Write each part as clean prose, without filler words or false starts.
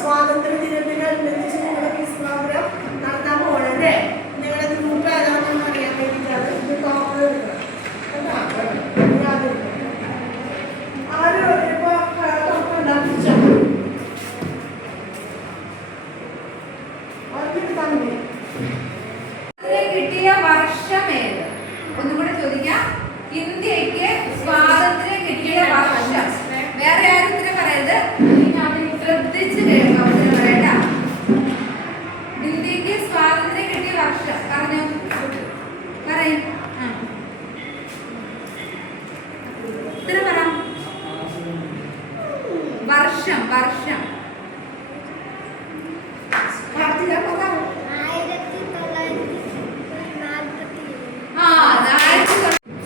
സ്വാതന്ത്ര്യ ദിനത്തിനനുബന്ധിച്ച് നിങ്ങളൊക്കെ സ്വാതന്ത്ര്യം നടത്താൻ പോകണല്ലേ. നിങ്ങളുടെ ഗ്രൂപ്പ് ഏതാണെന്ന് അറിയാൻ വേണ്ടിയിട്ടാണ് ഇത് ടോപ്പ് എടുക്കണം. ആരും ഇപ്പൊ ടോപ്പ് ഉണ്ടാക്കിച്ചോ കിട്ടിയ വർഷം ഏത്? ഒന്നുകൂടെ ചോദിക്കാം. ഇന്ത്യക്ക് സ്വാതന്ത്ര്യം കിട്ടിയ വർഷം. വേറെ ആരും ഉത്തരം പറയരുത്, ശ്രദ്ധിച്ച് കേൾക്കാം. ഉത്തരം പറയണ്ട. ഇന്ത്യക്ക് സ്വാതന്ത്ര്യം കിട്ടിയ വർഷം പറഞ്ഞു പറയും. ഉത്തരം പറ. വർഷം വർഷം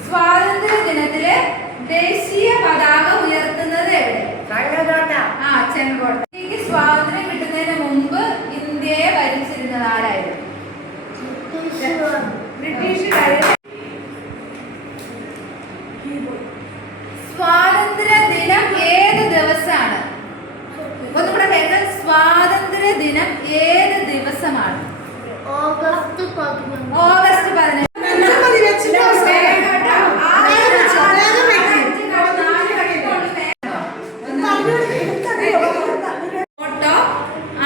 സ്വാതന്ത്ര്യ ദിനത്തില് ദേശീയ പതാക ഉയർത്തുന്നത് എവിടെ? ചെങ്കോട്ട. ഇന്ത്യക്ക് സ്വാതന്ത്ര്യം കിട്ടുന്നതിന് മുമ്പ് ഇന്ത്യയെ ഭരിച്ചിരുന്നത് ആരായിരുന്നു? ബ്രിട്ടീഷുകാര്. സ്വാതന്ത്ര്യ ദിനം ഏത് ദിവസമാണ്? ഒന്നുകൂടെ കേൾക്കാൻ. സ്വാതന്ത്ര്യ ദിനം ഏത് ദിവസമാണ്? ഓഗസ്റ്റ് 15. ഓഗസ്റ്റ് 15. ഫോട്ടോ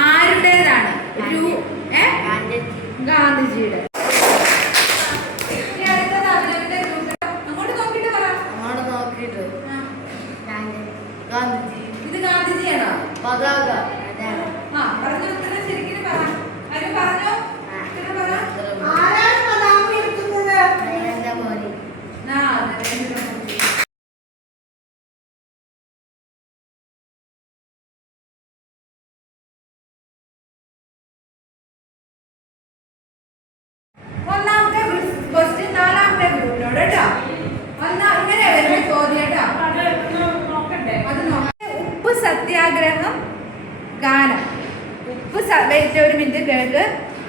ആരുടേതാണ്? ഗാന്ധിജിയുടെ. അങ്ങോട്ട് നോക്കിട്ട് പറ. ഇത് ഗാന്ധിജിയാണോ? പതാക. പറഞ്ഞ ഉത്തരം ശരിക്കും പറ. ആരും പറഞ്ഞോ? ഉത്തരം പറ. ആരാണ് പതാക എടുക്കുന്നത്? നരേന്ദ്രമോദി. ഒന്നാമത്തെ ക്വസ്റ്റ്യൻ നാലാമത്തെ ഗ്രൂപ്പിനോട് കേട്ടോ. ഇങ്ങനെ വരുന്ന ചോദ്യം കേട്ടോ. അത് നോക്കട്ടെ. ഉപ്പ് സത്യാഗ്രഹം ഗാനം. ഒരു മിനിറ്റ് കേൾക്ക്.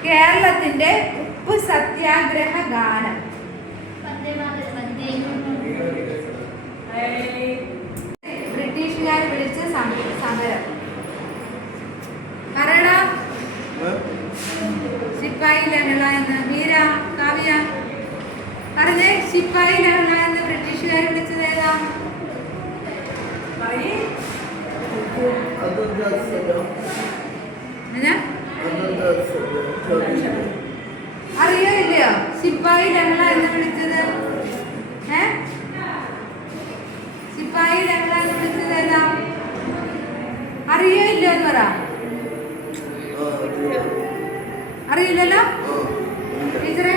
കേരളത്തിന്റെ ഉപ്പ് സത്യാഗ്രഹ ഗാനം. ബ്രിട്ടീഷുകാർ വിളിച്ച സമരം പറയടാ. ശിപ്പായി ലഹള എന്ന്. മീര, കാവ്യ പറഞ്ഞേ. ശിപ്പായി ലഹള എന്ന് ബ്രിട്ടീഷുകാർ വിളിച്ചത് ഏതാ? അറിയോ ഇല്ലയോ? ശിപ്പായി ലഹള എന്ന് വിളിച്ചത് ശിപ്പായി ലഹള എന്ന് വിളിച്ചത് ഏതാ? അറിയോ ഇല്ലയോ എന്ന് പറ. അറിയില്ലല്ലോ ടീച്ചറെ?